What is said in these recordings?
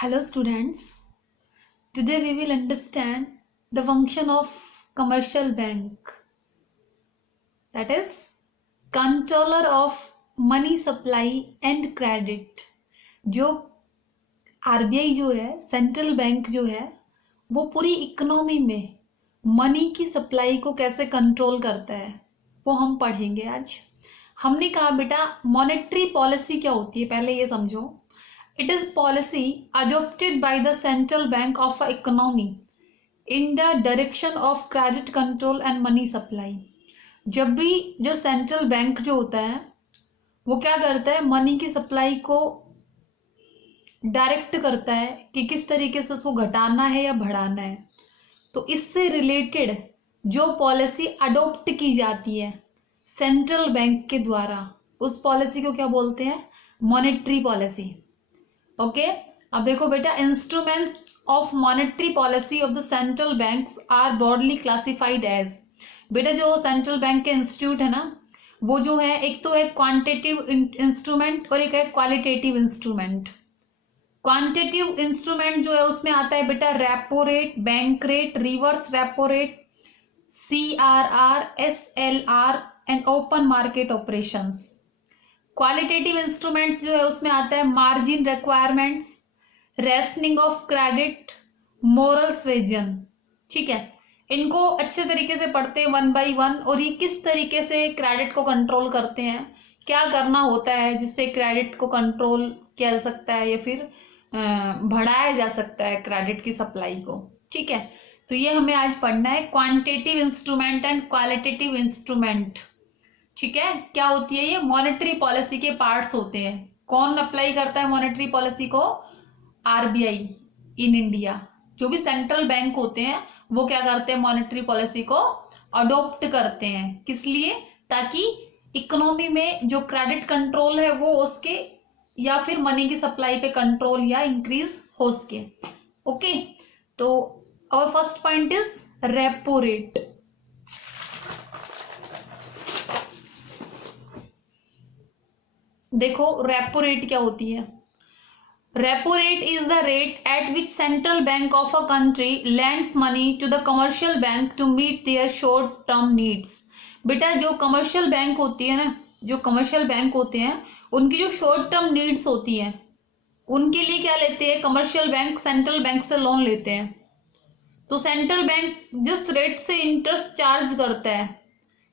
Hello students, today we will understand the function of commercial bank, that is controller of money supply and credit। जो RBI जो है, central bank जो है, वो पूरी economy में मनी की सप्लाई को कैसे कंट्रोल करता है वो हम पढ़ेंगे आज। हमने कहा बेटा मॉनेटरी पॉलिसी क्या होती है, पहले ये समझो। It is policy adopted by the central bank of a economy in the direction of credit control and money supply। जब भी जो सेंट्रल बैंक जो होता है वो क्या करता है, मनी की सप्लाई को डायरेक्ट करता है कि किस तरीके से उसको घटाना है या बढ़ाना है। तो इससे रिलेटेड जो पॉलिसी अडॉप्ट की जाती है सेंट्रल बैंक के द्वारा, उस पॉलिसी को क्या बोलते हैं, मॉनेटरी पॉलिसी। ओके अब देखो बेटा, instruments of monetary policy of the central banks are broadly classified as. बेटा जो सेंट्रल बैंक के इंस्टीट्यूट है ना, वो जो है एक तो है क्वांटिटेटिव इंस्ट्रूमेंट और एक है क्वालिटेटिव इंस्ट्रूमेंट। क्वांटिटेटिव इंस्ट्रूमेंट जो है उसमें आता है बेटा repo rate, bank rate, reverse repo rate, CRR, SLR and open market operations. Qualitative instruments जो है उसमें आता है margin requirements, rationing of credit, moral suasion. ठीक है, इनको अच्छे तरीके से पढ़ते हैं वन बाय वन, और ये किस तरीके से क्रेडिट को कंट्रोल करते हैं, क्या करना होता है जिससे क्रेडिट को कंट्रोल किया जा सकता है या फिर बढ़ाया जा सकता है क्रेडिट की सप्लाई को। ठीक है, तो ये हमें आज पढ़ना है, quantitative instrument and qualitative instrument. ठीक है, क्या होती है ये, मॉनेटरी पॉलिसी के पार्ट्स होते हैं। कौन अप्लाई करता है मॉनेटरी पॉलिसी को, आरबीआई इन इंडिया। जो भी सेंट्रल बैंक होते हैं वो क्या करते हैं, मॉनेटरी पॉलिसी को अडॉप्ट करते हैं। किस लिए, ताकि इकोनॉमी में जो क्रेडिट कंट्रोल है वो उसके या फिर मनी की सप्लाई पे कंट्रोल या इंक्रीज हो सके। ओके, तो our first point is repo rate. देखो रेपो रेट क्या होती है। Repo rate is the rate at which central bank of a country lends money to the commercial bank to meet their short term needs. बेटा जो commercial bank होती है ना, जो कमर्शियल बैंक होते हैं उनकी जो शॉर्ट टर्म नीड्स होती है उनके लिए क्या लेते हैं, कमर्शियल बैंक सेंट्रल बैंक से लोन लेते हैं। तो सेंट्रल बैंक जिस रेट से इंटरेस्ट चार्ज करता है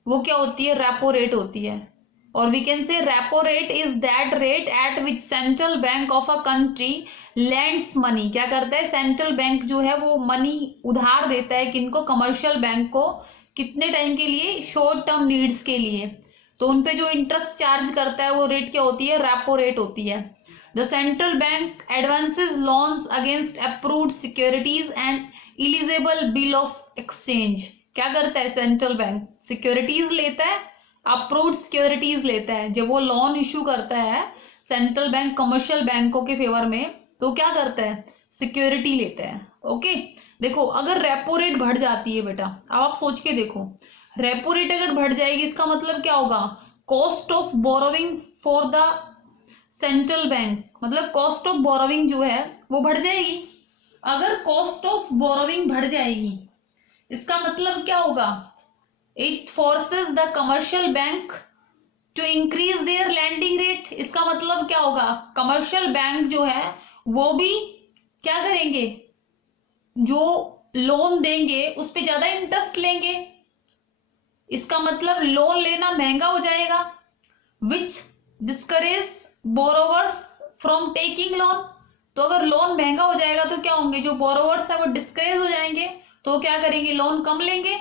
वो क्या होती है, रेपो रेट होती है। और we can say repo rate is that rate at which central bank of a country lends money. क्या करता है, सेंट्रल बैंक जो है वो मनी उधार देता है किनको, कमर्शियल बैंक को, कितने टाइम के लिए, शॉर्ट टर्म नीड्स के लिए। तो उनपे जो इंटरेस्ट चार्ज करता है वो रेट क्या होती है, रेपो रेट होती है। The central bank advances loans against approved securities and eligible bill of exchange. क्या करता है सेंट्रल बैंक, सिक्योरिटीज लेता है, अप्रूव्ड सिक्योरिटीज लेता है। जब वो लोन इशू करता है सेंट्रल बैंक कमर्शियल बैंकों के फेवर में, तो क्या करता है, सिक्योरिटी लेता है। ओके, देखो अगर रेपो रेट बढ़ जाती है बेटा, अब आप सोच के देखो, रेपो रेट अगर बढ़ जाएगी इसका मतलब क्या होगा, cost of borrowing for the central bank, मतलब कॉस्ट ऑफ बोरोविंग जो है वो बढ़ जाएगी। अगर कॉस्ट ऑफ बोरोविंग बढ़ जाएगी इसका मतलब क्या होगा, it forces the commercial bank to increase their lending rate. इसका मतलब क्या होगा, कमर्शियल बैंक जो है वो भी क्या करेंगे, जो लोन देंगे उस पे ज्यादा इंटरेस्ट लेंगे। इसका मतलब लोन लेना महंगा हो जाएगा, which discourage borrowers from taking loan. तो अगर लोन महंगा हो जाएगा तो क्या होंगे, जो बोरोवर्स है वो डिस्करेज हो जाएंगे, तो क्या करेंगे, लोन कम लेंगे।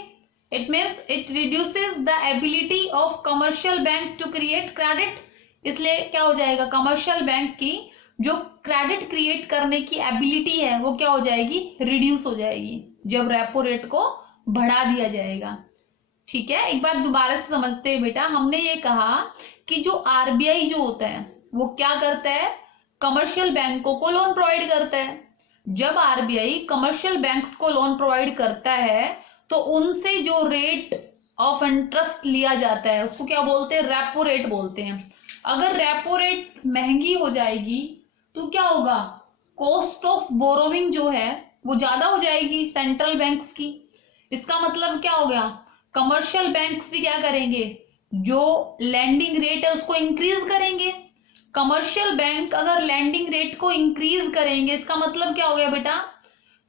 It means it reduces the ability of commercial bank to create credit। इसलिए क्या हो जाएगा, कमर्शियल बैंक की जो क्रेडिट क्रिएट करने की एबिलिटी है वो क्या हो जाएगी, रिड्यूस हो जाएगी, जब रेपो रेट को बढ़ा दिया जाएगा। ठीक है, एक बार दोबारा से समझते हैं बेटा। हमने ये कहा कि जो आरबीआई जो होता है वो क्या करता है, कमर्शियल बैंकों को लोन प्रोवाइड करता है। जब आरबीआई कमर्शियल बैंक्स को लोन प्रोवाइड करता है तो उनसे जो रेट ऑफ इंटरेस्ट लिया जाता है उसको क्या बोलते हैं, रेपो रेट बोलते हैं। अगर रेपो रेट महंगी हो जाएगी तो क्या होगा, कॉस्ट ऑफ बोरोविंग जो है वो ज्यादा हो जाएगी सेंट्रल बैंक्स की। इसका मतलब क्या हो गया, कमर्शियल बैंक्स भी क्या करेंगे, जो लैंडिंग रेट है उसको इंक्रीज करेंगे। कमर्शियल बैंक अगर लैंडिंग रेट को इंक्रीज करेंगे, इसका मतलब क्या हो गया बेटा,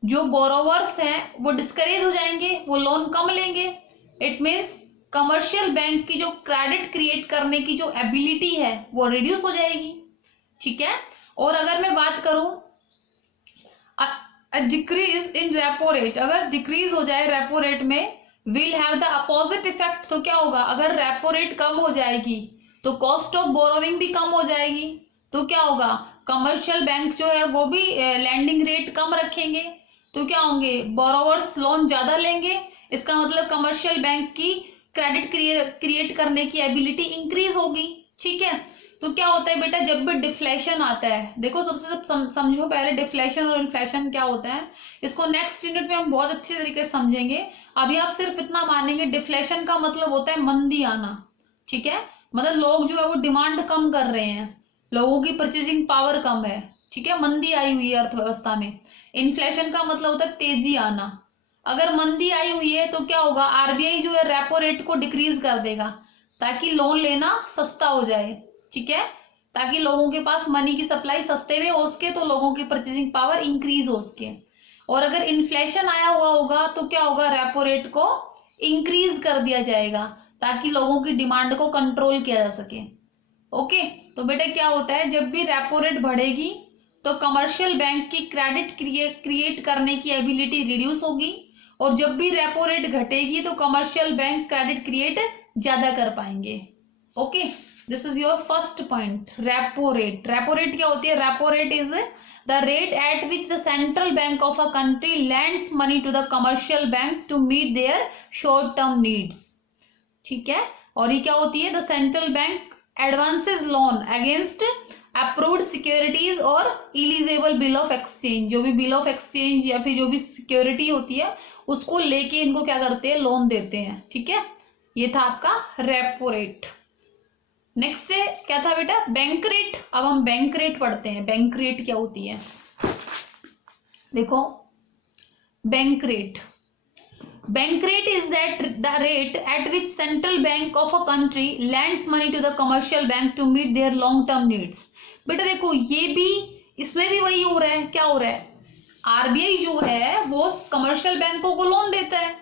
जो बोरोवर्स हैं वो डिस्करेज हो जाएंगे, वो लोन कम लेंगे। इट मीन्स कमर्शियल बैंक की जो क्रेडिट क्रिएट करने की जो एबिलिटी है वो रिड्यूस हो जाएगी। ठीक है। और अगर मैं बात करूं डिक्रीज इन रेपो रेट, अगर डिक्रीज हो जाए रेपो रेट में, will have the opposite effect. तो क्या होगा, अगर रेपो रेट कम हो जाएगी तो कॉस्ट ऑफ बोरोविंग भी कम हो जाएगी। तो क्या होगा, कमर्शियल बैंक जो है वो भी लैंडिंग रेट कम रखेंगे, तो क्या होंगे, बोरोवर्स लोन ज्यादा लेंगे। इसका मतलब कमर्शियल बैंक की क्रेडिट क्रिएट करने की एबिलिटी इंक्रीज होगी। ठीक है। तो क्या होता है बेटा, जब भी डिफ्लेशन आता है, देखो सबसे समझो पहले डिफ्लेशन और इन्फ्लेशन क्या होता है, इसको नेक्स्ट यूनिट में हम बहुत अच्छे तरीके से समझेंगे। अभी आप सिर्फ इतना मानेंगे, डिफ्लेशन का मतलब होता है मंदी आना। ठीक है, मतलब लोग जो है वो डिमांड कम कर रहे हैं, लोगों की परचेजिंग पावर कम है। ठीक है, मंदी आई हुई है अर्थव्यवस्था में। इन्फ्लेशन का मतलब होता है तेजी आना। अगर मंदी आई हुई है तो क्या होगा, आरबीआई जो है रेपो रेट को डिक्रीज कर देगा ताकि लोन लेना सस्ता हो जाए। ठीक है, ताकि लोगों के पास मनी की सप्लाई सस्ते में हो सके, तो लोगों की परचेजिंग पावर इंक्रीज हो सके। और अगर इन्फ्लेशन आया हुआ होगा तो क्या होगा, रेपो रेट को इंक्रीज कर दिया जाएगा ताकि लोगों की डिमांड को कंट्रोल किया जा सके। ओके, तो बेटा क्या होता है, जब भी रेपो रेट बढ़ेगी तो कमर्शियल बैंक की क्रेडिट क्रिएट करने की एबिलिटी रिड्यूस होगी, और जब भी रेपो रेट घटेगी तो कमर्शियल बैंक क्रेडिट क्रिएट ज्यादा कर पाएंगे। Okay, this is your first point, repo rate. Repo rate क्या होती है, repo rate is the rate at which the central bank of a country lends money to the commercial bank to meet their short term needs. ठीक है, और ये क्या होती है, the central bank advances loan against approved securities और eligible bill of exchange. जो भी बिल ऑफ एक्सचेंज या फिर जो भी सिक्योरिटी होती है उसको लेके इनको क्या करते हैं, लोन देते हैं। ठीक है, ये था आपका रेपो रेट। नेक्स्ट है क्या था बेटा, बैंक रेट। अब हम बैंक रेट पढ़ते हैं। बैंक रेट क्या होती है, देखो bank rate, bank rate is that the rate at which central bank of a country lends money to the commercial bank to meet their long term needs. बेटा देखो, ये भी, इसमें भी वही हो रहा है, क्या हो रहा है, आरबीआई जो है वो कमर्शियल बैंकों को लोन देता है।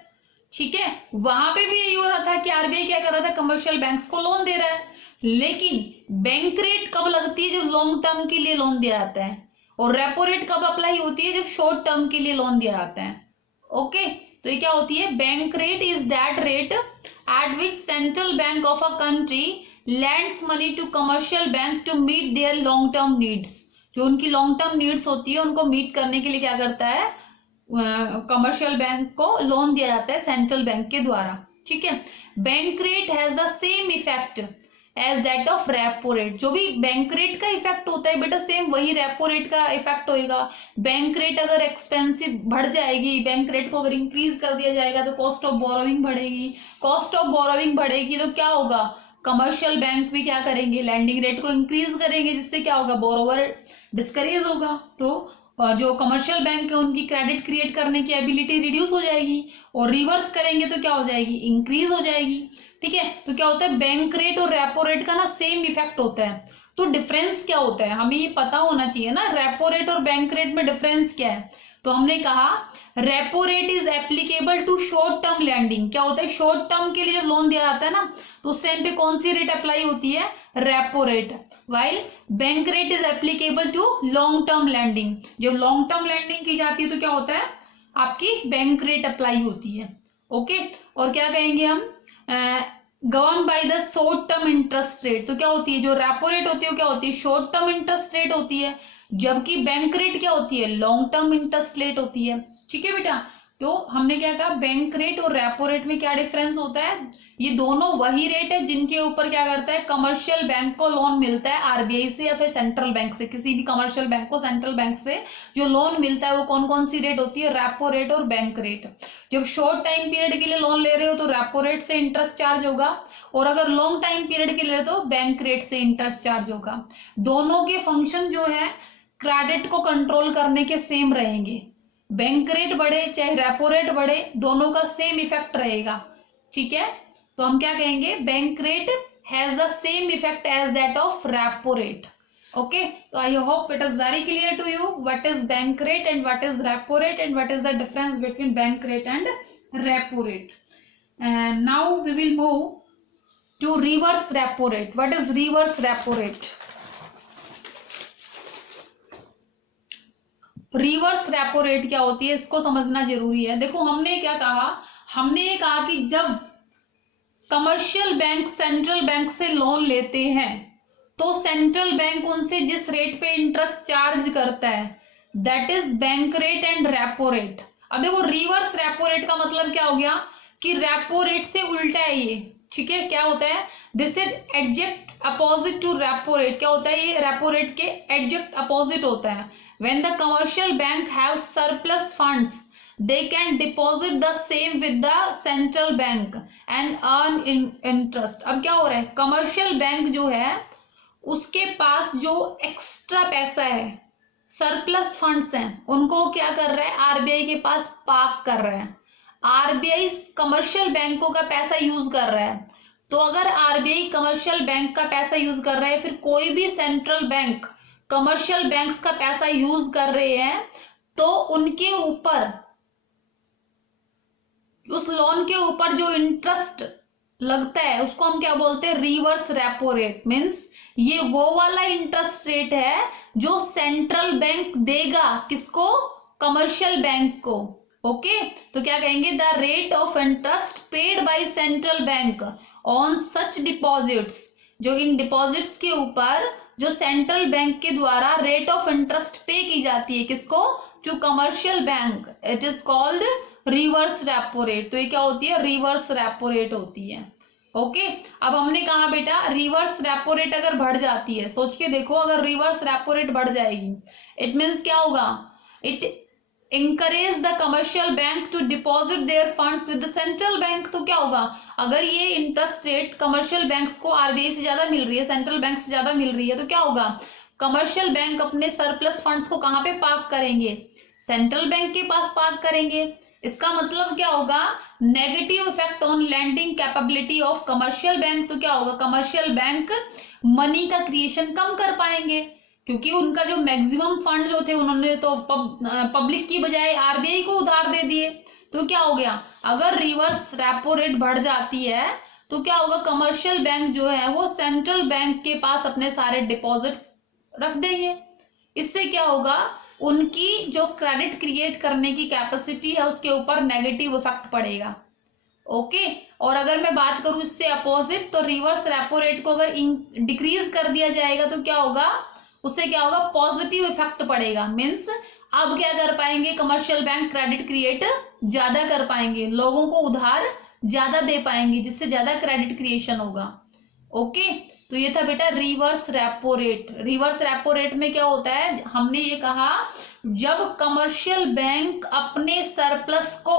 ठीक है, वहां पे भी यही हो रहा था कि आरबीआई क्या कर रहा था, कमर्शियल बैंक्स को लोन दे रहा है। लेकिन बैंक रेट कब लगती है, जब लॉन्ग टर्म के लिए लोन दिया जाता है, और रेपो रेट कब अप्लाई होती है, जब शॉर्ट टर्म के लिए लोन दिया जाता है। ओके, तो ये क्या होती है, bank rate is that rate at which central bank of a country lends money to commercial bank to meet their long term needs. जो उनकी लॉन्ग टर्म नीड्स होती है उनको मीट करने के लिए क्या करता है, कमर्शियल बैंक को लोन दिया जाता है सेंट्रल बैंक के द्वारा। ठीक है, bank rate has the same effect as that of repo rate. जो भी बैंक रेट का इफेक्ट होता है बेटा, सेम वही रेपो रेट का इफेक्ट होएगा। बैंक रेट अगर एक्सपेंसिव बढ़ जाएगी, बैंक रेट को अगर इंक्रीज कर दिया जाएगा तो कॉस्ट ऑफ बोरोविंग बढ़ेगी। कॉस्ट ऑफ बोरोविंग बढ़ेगी तो क्या होगा, कमर्शियल बैंक भी क्या करेंगे, लैंडिंग रेट को इंक्रीज करेंगे, जिससे क्या होगा, बोरोवर डिस्करेज होगा। तो जो कमर्शियल बैंक है उनकी क्रेडिट क्रिएट करने की एबिलिटी रिड्यूस हो जाएगी, और रिवर्स करेंगे तो क्या हो जाएगी, इंक्रीज हो जाएगी। ठीक है, तो क्या होता है, बैंक रेट और रेपो रेट का ना सेम इफेक्ट होता है। तो डिफरेंस क्या होता है, हमें ये पता होना चाहिए ना, रेपो रेट और बैंक रेट में डिफरेंस क्या है। तो हमने कहा repo rate is applicable to short term lending. क्या होता है, शॉर्ट टर्म के लिए जब लोन दिया जाता है ना, तो उस टाइम पे कौन सी रेट अप्लाई होती है, repo rate. While bank rate is applicable to long term lending. जब लॉन्ग टर्म लैंडिंग की जाती है तो क्या होता है, आपकी बैंक रेट अप्लाई होती है। ओके, और क्या कहेंगे हम, govern by the short term interest rate. तो क्या होती है, जो रेपो रेट होती है वो क्या होती है, शॉर्ट टर्म इंटरेस्ट रेट होती है, जबकि बैंक रेट क्या होती है, लॉन्ग टर्म इंटरेस्ट रेट होती है। ठीक है बेटा, तो हमने क्या कहा, बैंक रेट और रेपो रेट में क्या डिफरेंस होता है, ये दोनों वही रेट है जिनके ऊपर क्या करता है, कमर्शियल बैंक को लोन मिलता है आरबीआई से या फिर सेंट्रल बैंक से। किसी भी कमर्शियल बैंक को सेंट्रल बैंक से जो लोन मिलता है वो कौन कौन सी रेट होती है, रेपो रेट और बैंक रेट। जब शॉर्ट टाइम पीरियड के लिए लोन ले रहे हो तो रेपो रेट से इंटरेस्ट चार्ज होगा, और अगर लॉन्ग टाइम पीरियड के लिए तो बैंक रेट से इंटरेस्ट चार्ज होगा। दोनों के फंक्शन जो है क्रेडिट को कंट्रोल करने के सेम रहेंगे। बैंक रेट बढ़े चाहे रेपो रेट बढ़े, दोनों का सेम इफेक्ट रहेगा। ठीक है, तो हम क्या कहेंगे, bank rate has the same effect as that of repo rate. Okay, तो I hope it is very clear to you what is bank rate and what is repo rate and what is the difference between bank rate and repo rate. And now we will move to reverse repo rate. What is reverse repo rate? Reverse repo rate क्या होती है, इसको समझना जरूरी है। देखो हमने क्या कहा, हमने ये कहा कि जब कमर्शियल बैंक सेंट्रल बैंक से लोन लेते हैं तो सेंट्रल बैंक उनसे जिस रेट पे इंटरेस्ट चार्ज करता है that is bank rate and repo rate. अब देखो रिवर्स रेपो रेट का मतलब क्या हो गया कि रेपो रेट से उल्टा है ये। ठीक है, क्या होता है, this is exact opposite to repo rate. क्या होता है, ये रेपो रेट के एग्जैक्ट अपोजिट होता है। When the commercial bank have surplus funds they can deposit the same with the central bank and earn interest. अब क्या हो रहा है, कमर्शियल बैंक जो है उसके पास जो एक्स्ट्रा पैसा है, सरप्लस फंड्स हैं, उनको क्या कर रहा है, आरबीआई के पास पार्क कर रहा है। आरबीआई कमर्शियल बैंकों का पैसा यूज कर रहा है। तो अगर आरबीआई कमर्शियल बैंक का पैसा यूज कर रहा है, फिर कोई भी सेंट्रल बैंक कमर्शियल बैंक्स का पैसा यूज कर रहे हैं, तो उनके ऊपर, उस लोन के ऊपर जो इंटरेस्ट लगता है उसको हम क्या बोलते हैं, रिवर्स रेपो रेट। मीन्स ये वो वाला इंटरेस्ट रेट है जो सेंट्रल बैंक देगा, किसको, कमर्शियल बैंक को। ओके, तो क्या कहेंगे, the rate of interest paid by central bank on such deposits, जो इन डिपॉजिट्स के ऊपर जो सेंट्रल बैंक के द्वारा रेट ऑफ इंटरेस्ट पे की जाती है, किसको, to commercial bank, it is called reverse repo rate. तो ये क्या होती है, रिवर्स रेपो रेट होती है। ओके, अब हमने कहा बेटा रिवर्स रेपो रेट अगर बढ़ जाती है, सोच के देखो, अगर रिवर्स रेपो रेट बढ़ जाएगी इट मीन्स क्या होगा, it encourage the commercial bank to deposit their funds with the central bank। तो क्या होगा, अगर ये इंटरेस्ट रेट कमर्शियल बैंक्स को आरबीआई से ज्यादा मिल रही है, सेंट्रल बैंक से ज्यादा मिल रही है, तो क्या होगा, कमर्शियल बैंक अपने सरप्लस फंड्स को कहाँ पे पार्क करेंगे, सेंट्रल बैंक के पास पार्क करेंगे। इसका मतलब क्या होगा, negative effect on lending capability of commercial bank. तो क्या होगा, कमर्शियल बैंक मनी का क्रिएशन कम कर पाएंगे, क्योंकि उनका जो मैक्सिमम फंड जो थे उन्होंने तो पब्लिक की बजाय आरबीआई को उधार दे दिए। तो क्या हो गया, अगर रिवर्स रेपो रेट बढ़ जाती है तो क्या होगा, कमर्शियल बैंक जो है वो सेंट्रल बैंक के पास अपने सारे डिपॉजिट्स रख देंगे। इससे क्या होगा, उनकी जो क्रेडिट क्रिएट करने की कैपेसिटी है उसके ऊपर नेगेटिव इफेक्ट पड़ेगा। ओके, और अगर मैं बात करूं इससे अपोजिट, तो रिवर्स रेपो रेट को अगर डिक्रीज कर दिया जाएगा तो क्या होगा, उससे क्या होगा, पॉजिटिव इफेक्ट पड़ेगा। मीन्स अब क्या कर पाएंगे, कमर्शियल बैंक क्रेडिट क्रिएट ज्यादा कर पाएंगे, लोगों को उधार ज्यादा दे पाएंगे, जिससे ज्यादा क्रेडिट क्रिएशन होगा। ओके, तो ये था बेटा reverse repo rate. Reverse repo rate में क्या होता है, हमने ये कहा जब कमर्शियल बैंक अपने सरप्लस को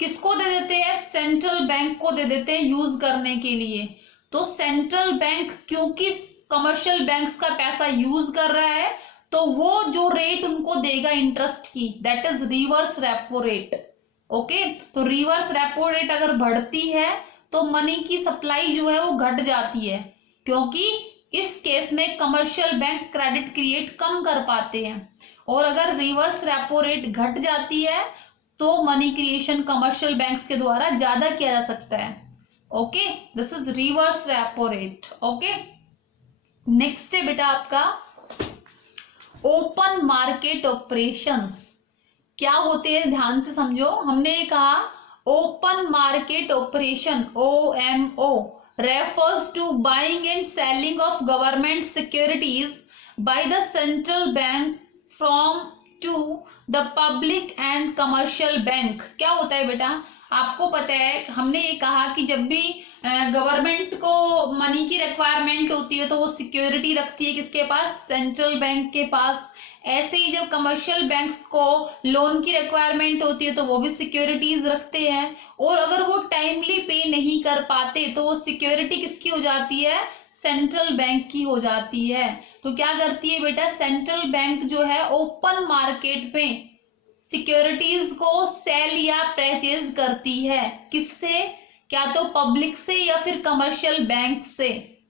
किसको दे देते हैं, सेंट्रल बैंक को दे देते हैं यूज करने के लिए। तो सेंट्रल बैंक क्योंकि कमर्शियल बैंक्स का पैसा यूज कर रहा है, तो वो जो रेट उनको देगा इंटरेस्ट की, that is reverse repo rate. Okay, तो रिवर्स रेपो रेट अगर बढ़ती है तो मनी की सप्लाई जो है वो घट जाती है, क्योंकि इस केस में कमर्शियल बैंक क्रेडिट क्रिएट कम कर पाते हैं। और अगर रिवर्स रेपो रेट घट जाती है तो मनी क्रिएशन कमर्शियल बैंक्स के द्वारा ज्यादा किया जा सकता है। Okay, this is reverse repo rate. Okay, next है बेटा आपका ओपन मार्केट ऑपरेशंस। क्या होते हैं, ध्यान से समझो। हमने ये कहा open market operation, OMO, refers to buying and selling of government securities by the central bank from to the public and commercial bank। क्या होता है बेटा, आपको पता है, हमने ये कहा कि जब भी गवर्नमेंट को मनी की रिक्वायरमेंट होती है तो वो सिक्योरिटी रखती है किसके पास, सेंट्रल बैंक के पास। ऐसे ही जब कमर्शियल बैंक्स को लोन की रिक्वायरमेंट होती है तो वो भी सिक्योरिटीज रखते हैं, और अगर वो टाइमली पे नहीं कर पाते तो वो सिक्योरिटी किसकी हो जाती है, सेंट्रल बैंक की हो जाती है। तो क्या करती है बेटा, सेंट्रल बैंक जो है ओपन मार्केट में सिक्योरिटीज को सेल या परचेज करती है। किससे, क्या तो पब्लिक से या फिर कमर्शियल बैंक से।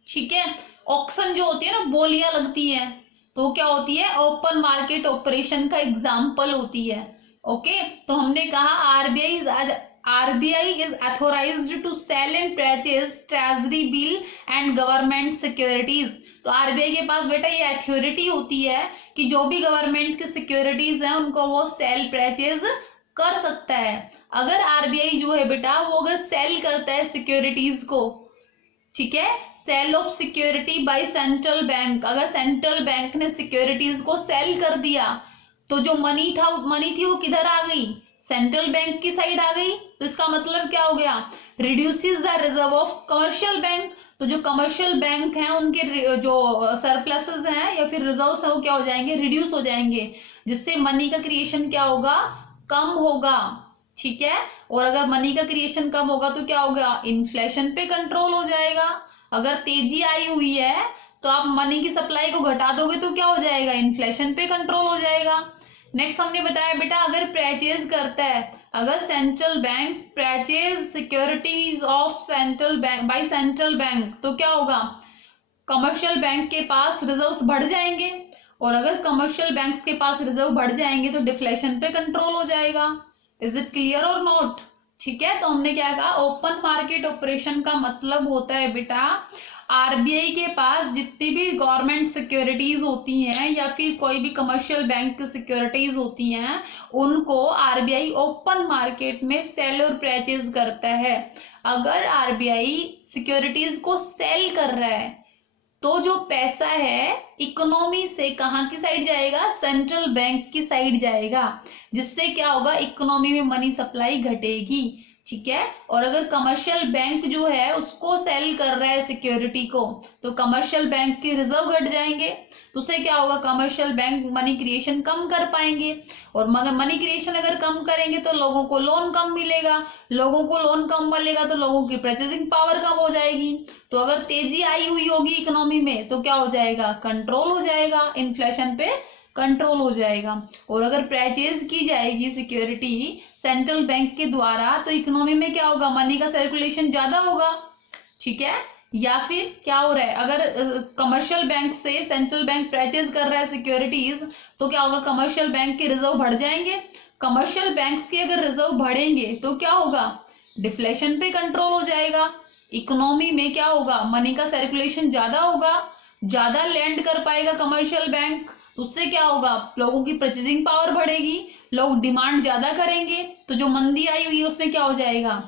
ठीक है, ऑक्शन जो होती है ना, बोलियां लगती हैं, तो क्या होती है, ओपन मार्केट ऑपरेशन का एग्जाम्पल होती है। ओके, तो हमने कहा RBI is authorized to sell and purchase treasury bill and government securities. तो आरबीआई के पास बेटा ये अथॉरिटी होती है कि जो भी गवर्नमेंट की सिक्योरिटीज हैं उनको वो सेल परचेज कर सकता है। अगर आरबीआई जो है बेटा वो अगर सेल करता है सिक्योरिटीज को, ठीक है, sale of security by central bank, अगर सेंट्रल बैंक ने सिक्योरिटीज को सेल कर दिया तो जो मनी थी वो किधर आ गई, सेंट्रल बैंक की साइड आ गई। तो इसका मतलब क्या हो गया, reduces the reserve of commercial bank. तो जो कमर्शियल बैंक हैं उनके जो सरप्लसेस हैं या फिर रिजर्व्स हैं वो क्या हो जाएंगे, रिड्यूस हो जाएंगे, जिससे मनी का क्रिएशन क्या होगा, कम होगा। ठीक है, और अगर मनी का क्रिएशन कम होगा तो क्या होगा, इन्फ्लेशन पे कंट्रोल हो जाएगा। अगर तेजी आई हुई है तो आप मनी की सप्लाई को घटा दोगे तो क्या हो जाएगा, इन्फ्लेशन पे कंट्रोल हो जाएगा। नेक्स्ट हमने बताया बेटा, अगर परचेज करता है, अगर central bank purchase securities of central bank by central bank, तो क्या होगा, कमर्शियल बैंक के पास रिजर्व्स बढ़ जाएंगे, और अगर कमर्शियल बैंक्स के पास रिजर्व बढ़ जाएंगे तो डिफ्लेशन पे कंट्रोल हो जाएगा। इज इट क्लियर और नॉट? ठीक है, तो हमने क्या कहा, ओपन मार्केट ऑपरेशन का मतलब होता है बेटा, आरबीआई के पास जितनी भी गवर्नमेंट सिक्योरिटीज होती हैं या फिर कोई भी कमर्शियल बैंक की सिक्योरिटीज होती हैं, उनको आरबीआई ओपन मार्केट में सेल और परचेज करता है। अगर आरबीआई सिक्योरिटीज को सेल कर रहा है तो जो पैसा है इकोनॉमी से कहाँ की साइड जाएगा, सेंट्रल बैंक की साइड जाएगा, जिससे क्या होगा, इकोनॉमी में मनी सप्लाई घटेगी। ठीक है, और अगर कमर्शियल बैंक जो है उसको सेल कर रहा है सिक्योरिटी को, तो कमर्शियल बैंक के रिजर्व घट जाएंगे, तो उससे क्या होगा, कमर्शियल बैंक मनी क्रिएशन कम कर पाएंगे, और मगर मनी क्रिएशन अगर कम करेंगे तो लोगों को लोन कम मिलेगा, लोगों को लोन कम मिलेगा तो लोगों की परचेजिंग पावर कम हो जाएगी। तो अगर तेजी आई हुई होगी इकोनॉमी में तो क्या हो जाएगा, कंट्रोल हो जाएगा, इन्फ्लेशन पे कंट्रोल हो जाएगा। और अगर परचेज की जाएगी सिक्योरिटी सेंट्रल बैंक के द्वारा तो इकोनॉमी में क्या होगा, मनी का सर्कुलेशन ज्यादा होगा। ठीक है, या फिर क्या हो रहा है, अगर कमर्शियल बैंक से सेंट्रल बैंक परचेज कर रहा है सिक्योरिटीज तो क्या होगा, कमर्शियल बैंक के रिजर्व बढ़ जाएंगे। कमर्शियल बैंक्स के अगर रिजर्व बढ़ेंगे तो क्या होगा, डिफ्लेशन पे कंट्रोल हो जाएगा, इकोनॉमी में क्या होगा, मनी का सर्कुलेशन ज्यादा होगा, ज्यादा लैंड कर पाएगा कमर्शियल बैंक, उससे क्या होगा, लोगों की परचेजिंग पावर बढ़ेगी, लोग डिमांड ज्यादा करेंगे, तो जो मंदी आई हुई है उसमें क्या हो जाएगा,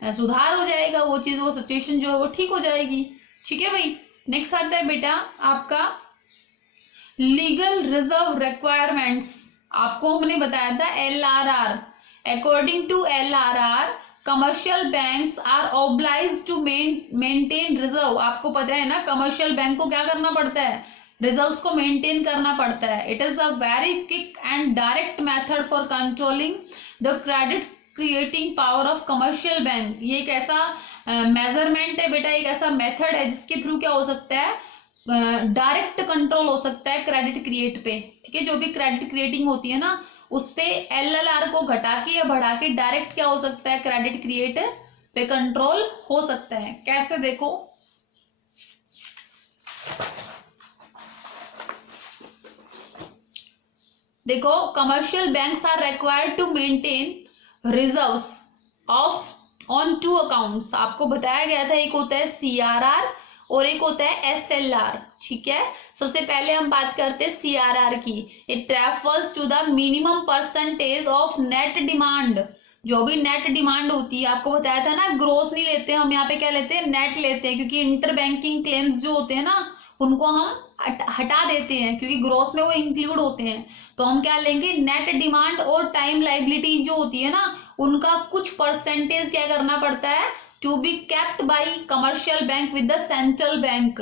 सुधार हो जाएगा, वो चीज वो सिचुएशन जो है वो ठीक हो जाएगी। ठीक है भाई, नेक्स्ट आता है बेटा आपका लीगल रिजर्व रिक्वायरमेंट्स। आपको हमने बताया था LRR, according to LRR commercial banks are obliged to maintain reserve. आपको पता है ना, कमर्शियल बैंक को क्या करना पड़ता है, रिजर्व्स को मेंटेन करना पड़ता है। It is a very quick and direct method for controlling the credit creating power of commercial bank. ये एक ऐसा मेजरमेंट है बेटा, एक ऐसा मेथड है जिसके थ्रू क्या हो सकता है, डायरेक्ट कंट्रोल हो सकता है क्रेडिट क्रिएट पे। ठीक है, जो भी क्रेडिट क्रिएटिंग होती है ना उस पे LLR को घटा के या बढ़ा के डायरेक्ट क्या हो सकता है, क्रेडिट क्रिएट पे कंट्रोल हो सकता है। कैसे, देखो देखो commercial banks are required to maintain reserves of on 2 accounts. आपको बताया गया था, एक होता है CRR और एक होता है SLR। ठीक है, सबसे पहले हम बात करते हैं CRR की। It refers to the minimum percentage of net demand. जो भी नेट डिमांड होती है, आपको बताया था ना, ग्रोस नहीं लेते हम, यहाँ पे क्या लेते हैं, नेट लेते हैं, क्योंकि इंटर बैंकिंग क्लेम्स जो होते हैं ना उनको हम हटा देते हैं क्योंकि ग्रोस में वो इंक्लूड होते हैं। तो हम क्या लेंगे, नेट डिमांड और टाइम लाइबिलिटी जो होती है ना उनका कुछ परसेंटेज क्या करना पड़ता है, to be kept by commercial bank with the central bank.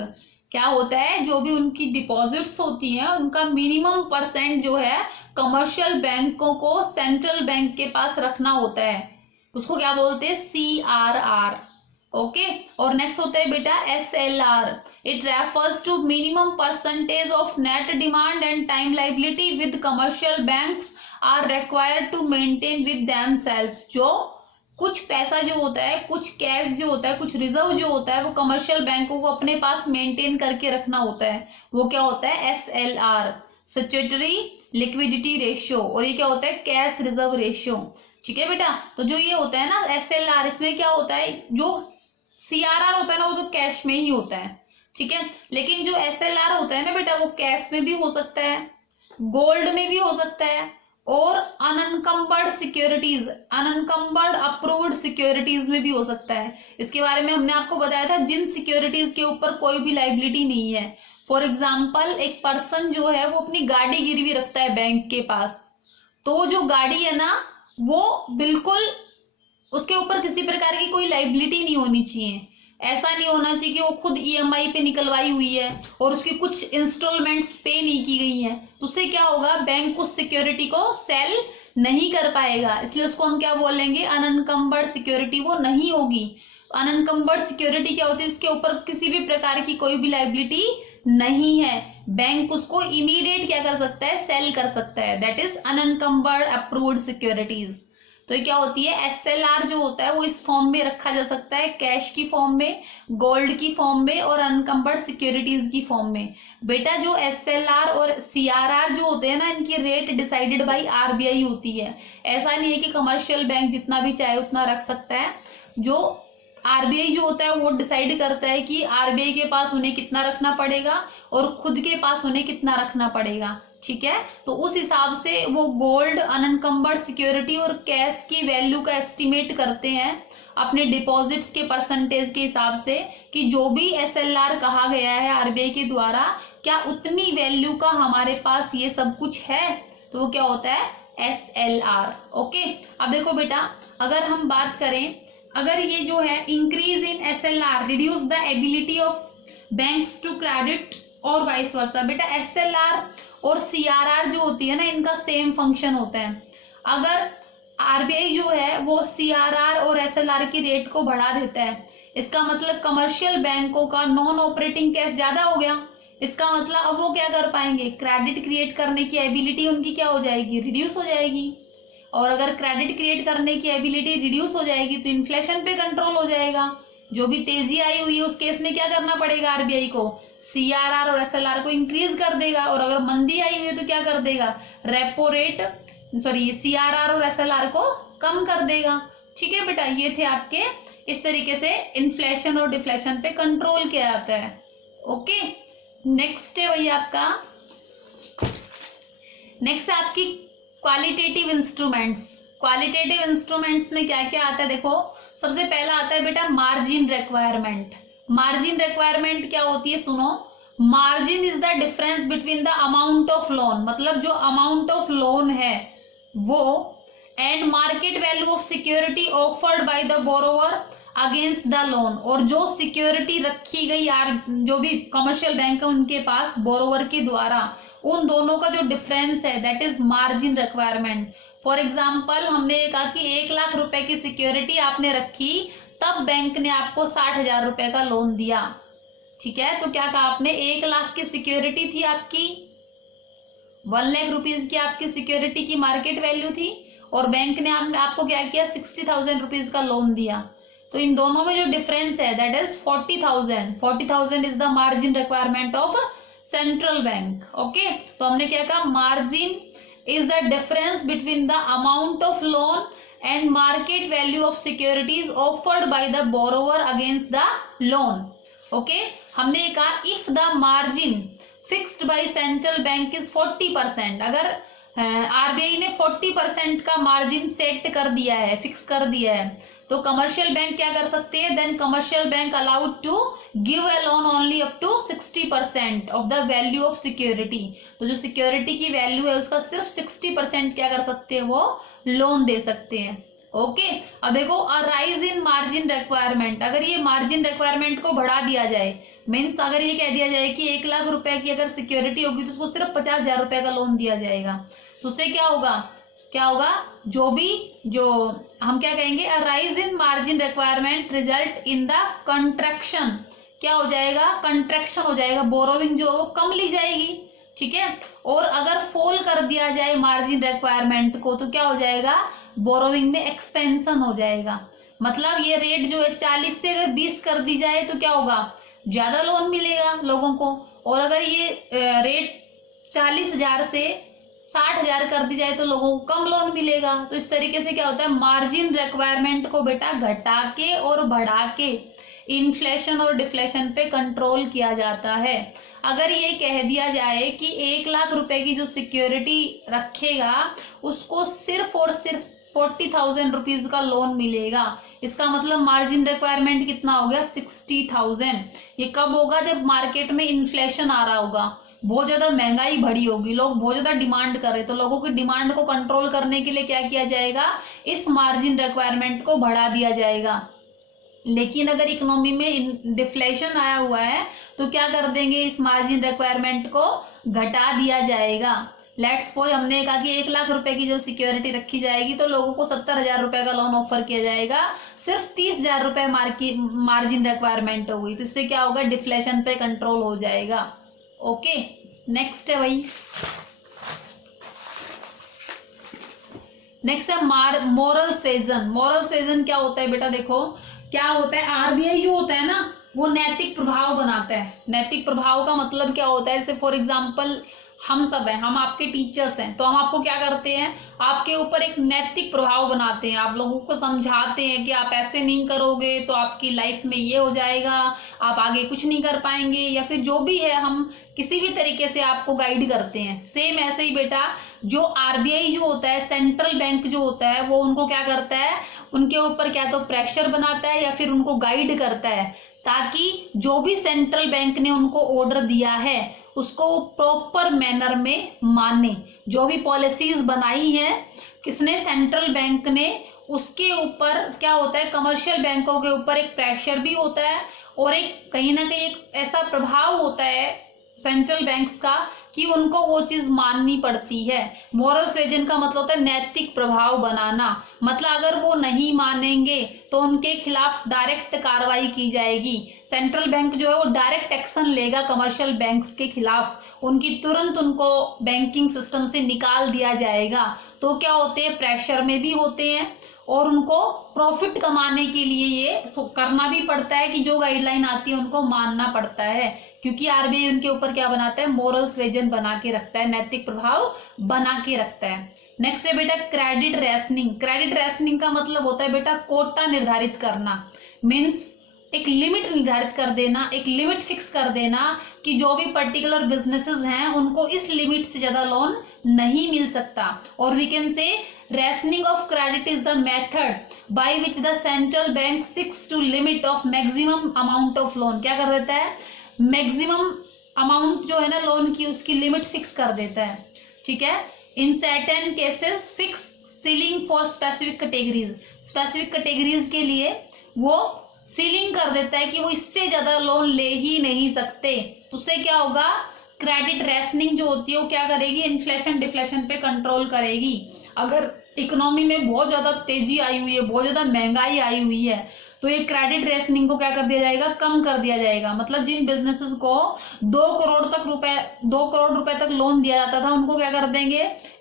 क्या होता है, जो भी उनकी डिपॉजिट्स होती हैं उनका मिनिमम परसेंट जो है कमर्शियल बैंकों को सेंट्रल बैंक के पास रखना होता है, उसको क्या बोलते हैं, CRR। ओके। और नेक्स्ट होता है बेटा SLR, it refers to minimum percentage of net demand and time liability with commercial banks are required to maintain with themself. जो कुछ पैसा जो होता है, कुछ कैश जो होता है, कुछ रिजर्व जो होता है, वो कमर्शियल बैंकों को अपने पास मेंटेन करके रखना होता है, वो क्या होता है SLR, स्टैट्यूटरी लिक्विडिटी रेशियो। और ये क्या होता है कैश रिजर्व रेशियो। ठीक है बेटा, तो जो ये होता है ना SLR, इसमें क्या होता है, जो CRR होता है ना वो तो कैश में ही होता है, ठीक है, लेकिन जो SLR होता है ना बेटा वो कैश में भी हो सकता है, गोल्ड में भी हो सकता है, और अनकम्बर्ड सिक्योरिटीज, अनकम्बर्ड अप्रूव्ड सिक्योरिटीज में भी हो सकता है। इसके बारे में हमने आपको बताया था, जिन सिक्योरिटीज के ऊपर कोई भी लाइबिलिटी नहीं है। फॉर एग्जाम्पल एक पर्सन जो है वो अपनी गाड़ी गिरवी रखता है बैंक के पास, तो जो गाड़ी है ना वो बिल्कुल उसके ऊपर किसी प्रकार की कोई लाइबिलिटी नहीं होनी चाहिए। ऐसा नहीं होना चाहिए कि वो खुद EMI पे निकलवाई हुई है और उसकी कुछ इंस्टॉलमेंट्स पे नहीं की गई हैं, तो उससे क्या होगा, बैंक उस सिक्योरिटी को सेल नहीं कर पाएगा, इसलिए उसको हम क्या बोलेंगे, अनकम्बर्ड सिक्योरिटी वो नहीं होगी। अनकम्बर्ड सिक्योरिटी क्या होती है, इसके ऊपर किसी भी प्रकार की कोई भी लाइबिलिटी नहीं है, बैंक उसको इमीडिएट क्या कर सकता है, सेल कर सकता है, दैट इज अनकम्बर्ड अप्रूव्ड सिक्योरिटीज। तो ये क्या होती है, SLR जो होता है वो इस फॉर्म में रखा जा सकता है, कैश की फॉर्म में, गोल्ड की फॉर्म में और अनकम्बर्ड सिक्योरिटीज की फॉर्म में। बेटा जो SLR और CRR जो होते हैं ना, इनकी रेट डिसाइडेड बाय RBI होती है। ऐसा नहीं है कि कमर्शियल बैंक जितना भी चाहे उतना रख सकता है, जो RBI जो होता है वो डिसाइड करता है कि RBI के पास उन्हें कितना रखना पड़ेगा और खुद के पास उन्हें कितना रखना पड़ेगा, ठीक है। तो उस हिसाब से वो गोल्ड, अनकम्बर्ड सिक्योरिटी और कैश की वैल्यू का एस्टिमेट करते हैं अपने डिपॉजिट्स के परसेंटेज के हिसाब से, कि जो भी SLR कहा गया है RBI के द्वारा, क्या उतनी वैल्यू का हमारे पास ये सब कुछ है, तो वो क्या होता है SLR। ओके, अब देखो बेटा, अगर हम बात करें, अगर ये जो है increase in SLR reduce the ability of banks to credit और वाइस वर्सा। बेटा SLR और CRR जो होती है ना, इनका सेम फंक्शन होता है। अगर RBI जो है वो CRR और SLR की रेट को बढ़ा देता है, इसका मतलब कमर्शियल बैंकों का नॉन ऑपरेटिंग कैश ज्यादा हो गया, इसका मतलब अब वो क्या कर पाएंगे, क्रेडिट क्रिएट करने की एबिलिटी उनकी क्या हो जाएगी, रिड्यूस हो जाएगी। और अगर क्रेडिट क्रिएट करने की एबिलिटी रिड्यूस हो जाएगी तो इन्फ्लेशन पे कंट्रोल हो जाएगा। जो भी तेजी आई हुई है उस केस में क्या करना पड़ेगा RBI को, CRR और SLR को इंक्रीज कर देगा, और अगर मंदी आई हुई है तो क्या कर देगा, रेपो रेट CRR और SLR को कम कर देगा। ठीक है बेटा, ये थे आपके, इस तरीके से इन्फ्लेशन और डिफ्लेशन पे कंट्रोल किया जाता है। ओके, नेक्स्ट है भैया आपका, नेक्स्ट है आपकी क्वालिटेटिव इंस्ट्रूमेंट्स। क्वालिटेटिव इंस्ट्रूमेंट्स में क्या क्या आता है, देखो सबसे पहला आता है बेटा मार्जिन रिक्वायरमेंट। मार्जिन रिक्वायरमेंट क्या होती है, सुनो, margin is the difference between the amount of loan, मतलब जो अमाउंट ऑफ लोन है वो, and market value of security offered by the borrower against the loan, और जो सिक्योरिटी रखी गई जो भी कमर्शियल बैंक है उनके पास बोरोवर के द्वारा, उन दोनों का जो डिफरेंस है that is margin requirement. For example हमने कहा कि 1 लाख रुपए की सिक्योरिटी आपने रखी, तब बैंक ने आपको 60,000 रुपए का लोन दिया, ठीक है। तो क्या कहा आपने, 1 लाख की सिक्योरिटी थी आपकी, 1 लाख रुपीज की आपकी सिक्योरिटी की मार्केट वैल्यू थी, और बैंक ने आपको क्या किया, 60,000 रुपीज का लोन दिया। तो इन दोनों में जो डिफरेंस है that is 40,000। 40,000 is the margin requirement of central bank. Okay, तो हमने क्या कहा, margin is the difference between the amount of loan and market value of securities offered by the borrower against the loan. Okay, हमने कहा if the margin fixed by central bank is 40%, अगर RBI ने 40% का margin set कर दिया है, fix कर दिया है, तो कमर्शियल बैंक क्या कर सकते हैं, then commercial bank allowed to give a loan only up to 60% of the value of security. तो जो सिक्योरिटी की वैल्यू है उसका सिर्फ 60% क्या कर सकते हैं, वो लोन दे सकते हैं। ओके, अब देखो, a rise in margin requirement, अगर ये मार्जिन रिक्वायरमेंट को बढ़ा दिया जाए, मीन्स अगर ये कह दिया जाए कि 1 लाख रुपए की अगर सिक्योरिटी होगी तो उसको सिर्फ 50,000 रुपए का लोन दिया जाएगा, तो उससे क्या होगा, क्या होगा, जो हम क्या कहेंगे, a rise in margin requirement result in the contraction, क्या हो जाएगा, कंट्रैक्शन हो जाएगा, बोरोविंग जो है वो कम ली जाएगी, ठीक है। और अगर फॉल कर दिया जाए मार्जिन रिक्वायरमेंट को तो क्या हो जाएगा, बोरोविंग में एक्सपेंशन हो जाएगा। मतलब ये रेट जो है 40 से अगर 20 कर दी जाए तो क्या होगा, ज्यादा लोन मिलेगा लोगों को, और अगर ये रेट 40,000 से 60,000 कर दी जाए तो लोगों को कम लोन मिलेगा। तो इस तरीके से क्या होता है, मार्जिन रिक्वायरमेंट को बेटा घटा के और बढ़ा के इन्फ्लेशन और डिफ्लेशन पे कंट्रोल किया जाता है। अगर ये कह दिया जाए कि 1 लाख रुपए की जो सिक्योरिटी रखेगा उसको सिर्फ और सिर्फ 40,000 रुपीज का लोन मिलेगा, इसका मतलब मार्जिन रिक्वायरमेंट कितना हो गया, 60,000। ये कब होगा, जब मार्केट में इन्फ्लेशन आ रहा होगा, बहुत ज्यादा महंगाई बढ़ी होगी, लोग बहुत ज्यादा डिमांड कर रहे, तो लोगों की डिमांड को कंट्रोल करने के लिए क्या किया जाएगा, इस मार्जिन रिक्वायरमेंट को बढ़ा दिया जाएगा। लेकिन अगर इकोनॉमी में डिफ्लेशन आया हुआ है तो क्या कर देंगे, इस मार्जिन रिक्वायरमेंट को घटा दिया जाएगा। लेट्स सपोज हमने कहा कि 1 लाख रुपए की जब सिक्योरिटी रखी जाएगी तो लोगों को 70,000 रुपए का लोन ऑफर किया जाएगा, सिर्फ 30,000 रुपए मार्जिन रिक्वायरमेंट हो गई, तो इससे क्या होगा, डिफ्लेशन पे कंट्रोल हो जाएगा। ओके, नेक्स्ट है भाई, नेक्स्ट है मोरल सुएजन। मोरल सुएजन क्या होता है बेटा, देखो क्या होता है, आरबीआई जो होता है ना वो नैतिक प्रभाव बनाता है। नैतिक प्रभाव का मतलब क्या होता है, जैसे फॉर एग्जांपल हम सब हैं, हम आपके टीचर्स हैं, तो हम आपको क्या करते हैं, आपके ऊपर एक नैतिक प्रभाव बनाते हैं, आप लोगों को समझाते हैं कि आप ऐसे नहीं करोगे तो आपकी लाइफ में ये हो जाएगा, आप आगे कुछ नहीं कर पाएंगे, या फिर जो भी है हम किसी भी तरीके से आपको गाइड करते हैं। सेम ऐसे ही बेटा जो आरबीआई जो होता है, सेंट्रल बैंक जो होता है, वो उनको क्या करता है, उनके ऊपर क्या तो प्रेशर बनाता है या फिर उनको गाइड करता है, ताकि जो भी सेंट्रल बैंक ने उनको ऑर्डर दिया है उसको प्रॉपर मैनर में माने। जो भी पॉलिसीज बनाई है किसने, सेंट्रल बैंक ने, उसके ऊपर क्या होता है, कमर्शियल बैंकों के ऊपर एक प्रेशर भी होता है और एक कहीं ना कहीं एक ऐसा प्रभाव होता है सेंट्रल बैंक्स का कि उनको वो चीज माननी पड़ती है। मोरल सुएजन का मतलब होता है नैतिक प्रभाव बनाना, मतलब अगर वो नहीं मानेंगे तो उनके खिलाफ डायरेक्ट कार्रवाई की जाएगी। सेंट्रल बैंक जो है वो डायरेक्ट एक्शन लेगा कमर्शियल बैंक्स के खिलाफ, उनकी तुरंत उनको बैंकिंग सिस्टम से निकाल दिया जाएगा। तो क्या होते हैं, प्रेशर में भी होते हैं और उनको प्रॉफिट कमाने के लिए ये करना भी पड़ता है कि जो गाइडलाइन आती है उनको मानना पड़ता है, क्योंकि आरबीआई उनके ऊपर क्या बनाता है, मोरल सुएजन बना के रखता है, नैतिक प्रभाव बना के रखता है। नेक्स्ट है बेटा क्रेडिट रेशनिंग। क्रेडिट रेशनिंग का मतलब होता है बेटा कोटा निर्धारित करना, मीन्स एक लिमिट निर्धारित कर देना, एक लिमिट फिक्स कर देना कि जो भी पर्टिकुलर बिजनेसेस हैं उनको इस लिमिट से ज्यादा लोन नहीं मिल सकता। और we can say rationing of credit is the method by which the central bank seeks to limit of maximum amount of loan। क्या कर देता है, मैक्सिमम अमाउंट जो है ना लोन की उसकी लिमिट फिक्स कर देता है, ठीक है। In certain cases fix ceiling for specific categories, specific categories के लिए वो सीलिंग कर देता है कि वो इससे ज्यादा लोन ले ही नहीं सकते। उससे क्या होगा, क्रेडिट रेशनिंग जो होती है वो क्या करेगी, इन्फ्लेशन डिफ्लेशन पे कंट्रोल करेगी। अगर इकोनॉमी में बहुत ज्यादा तेजी आई हुई है, बहुत ज्यादा महंगाई आई हुई है, तो ये क्रेडिट रेशनिंग को क्या कर दिया जाएगा, कम कर दिया जाएगा। मतलब जिन बिजनेसेस को 2 करोड़ रुपए तक लोन दिया जाता था उनको क्या कर देंगे,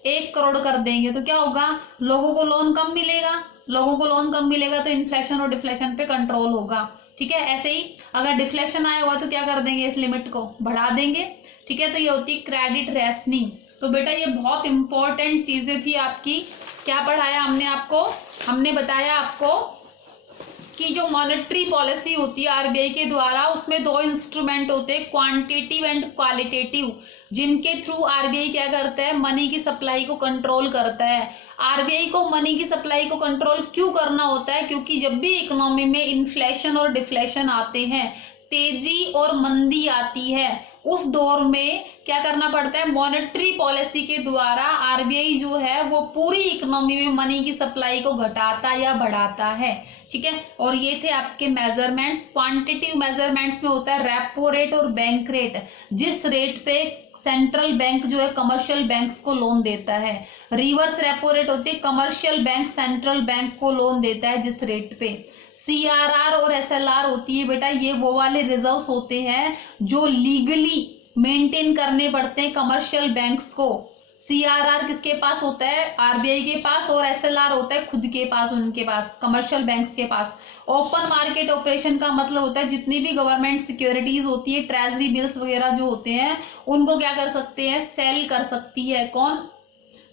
1 करोड़ कर देंगे। तो क्या होगा, लोगों को लोन कम मिलेगा, लोगों को लोन कम मिलेगा तो इन्फ्लेशन और डिफ्लेशन पे कंट्रोल होगा, ठीक है। ऐसे ही अगर डिफ्लेशन आया हुआ तो क्या कर देंगे, इस लिमिट को बढ़ा देंगे, ठीक है। तो ये होती है क्रेडिट रेशनिंग। तो बेटा ये बहुत इंपॉर्टेंट चीजें थी आपकी। क्या पढ़ाया हमने आपको, हमने बताया आपको कि जो मॉनेटरी पॉलिसी होती है आरबीआई के द्वारा उसमें 2 इंस्ट्रूमेंट होते हैं, क्वांटिटेटिव एंड क्वालिटेटिव, जिनके थ्रू आरबीआई क्या करता है, मनी की सप्लाई को कंट्रोल करता है। आरबीआई को मनी की सप्लाई को कंट्रोल क्यों करना होता है, क्योंकि जब भी इकोनॉमी में इन्फ्लेशन और डिफ्लेशन आते हैं, तेजी और मंदी आती है, उस दौर में क्या करना पड़ता है, मॉनेटरी पॉलिसी के द्वारा आरबीआई जो है वो पूरी इकोनॉमी में मनी की सप्लाई को घटाता या बढ़ाता है, ठीक है। और ये थे आपके मेजरमेंट्स। क्वांटिटेटिव मेजरमेंट्स में होता है रेपो रेट और बैंक रेट, जिस रेट पे सेंट्रल बैंक जो है कमर्शियल बैंक्स को लोन देता है। रिवर्स रेपो रेट होती है कमर्शियल बैंक सेंट्रल बैंक को लोन देता है जिस रेट पे। CRR और SLR होती है बेटा, ये वो वाले रिजर्व्स होते हैं जो लीगली मेंटेन करने पड़ते हैं कमर्शियल बैंक्स को। CRR किसके पास होता है? RBI के पास, और SLR होता है खुद के पास, उनके पास, कमर्शियल बैंक्स के पास। ओपन मार्केट ऑपरेशन का मतलब होता है जितनी भी गवर्नमेंट सिक्योरिटीज होती है, ट्रेजरी बिल्स वगैरह जो होते हैं, उनको क्या कर सकते हैं? सेल कर सकती है। कौन?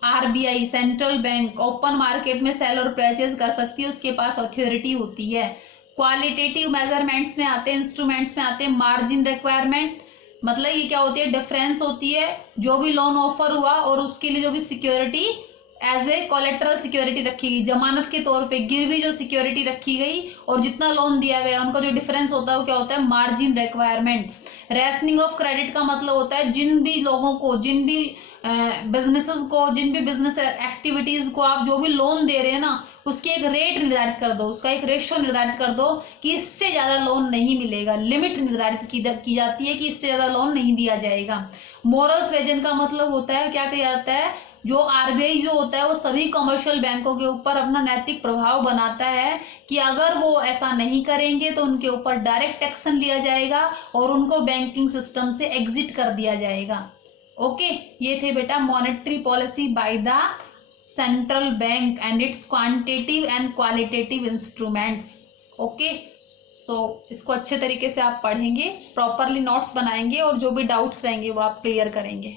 RBI, central bank open market में सेल और परचेज कर सकती है, उसके पास अथॉरिटी होती है। क्वालिटेटिव मेजरमेंट्स में आते हैं, इंस्ट्रूमेंट्स में आते हैं मार्जिन रिक्वायरमेंट, मतलब ये क्या होती है? डिफरेंस होती है जो भी लोन ऑफर हुआ और उसके लिए जो भी security as a collateral security रखी गई, जमानत के तौर पे गिरवी जो सिक्योरिटी रखी गई और जितना लोन दिया गया, उनका जो डिफरेंस होता है वो क्या होता है? Margin requirement. Rationing of credit का मतलब होता है जिन भी लोगों को, जिन भी बिजनेसेस को, जिन भी बिजनेस एक्टिविटीज को आप जो भी लोन दे रहे हैं ना, उसकी एक रेट निर्धारित कर दो, उसका एक रेशियो निर्धारित कर दो कि इससे ज्यादा लोन नहीं मिलेगा। लिमिट निर्धारित की जाती है कि इससे ज्यादा लोन नहीं दिया जाएगा। मोरल सुएजन का मतलब होता है, क्या किया जाता है? जो RBI जो होता है वो सभी कमर्शियल बैंकों के ऊपर अपना नैतिक प्रभाव बनाता है कि अगर वो ऐसा नहीं करेंगे तो उनके ऊपर डायरेक्ट एक्शन लिया जाएगा और उनको बैंकिंग सिस्टम से एग्जिट कर दिया जाएगा। ओके, ये थे बेटा monetary policy by the central bank and it's quantitative and qualitative instruments. Okay, so इसको अच्छे तरीके से आप पढ़ेंगे, प्रॉपरली नोट्स बनाएंगे और जो भी डाउट्स रहेंगे वो आप क्लियर करेंगे।